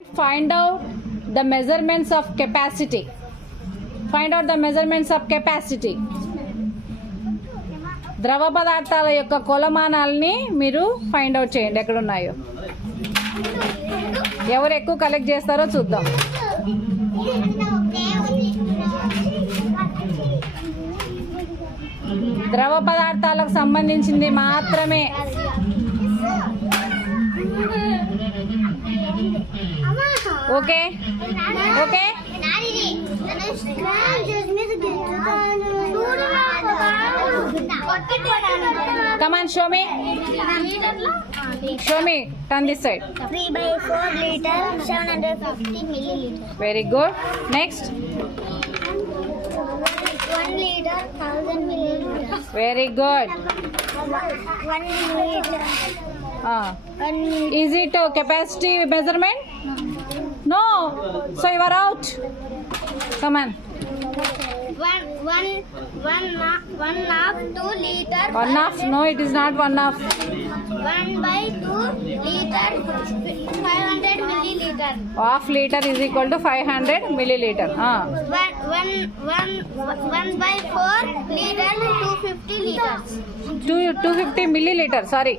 Find out the measurements of capacity. Find out the measurements of capacity. ద్రవ పదార్థాల యొక్క కొలమానాలని మీరు ఫైండ్ అవుట్ చేయండి ఎక్కడ ఉన్నాయో. ఎవరు ఎక్కువ కలెక్ట్ చేస్తారో చూద్దాం. ద్రవ పదార్థాలకు సంబంధించింది మాత్రమే. Okay okay Come on, show me. Show me. Turn this side. 3/4 liter, 750 milliliter. Very good. Next. 1 liter, 1000 milliliter. Very good. 1 liter. 1 liter. Is it a capacity measurement? No. So you are out. Come on. One half 2 liter. 1/2? No, it is not 1/2. 1/2 liter, 500 milliliter. Half liter is equal to 500 milliliter. 1/4 liter, 250 liters. 250 milliliter. Sorry.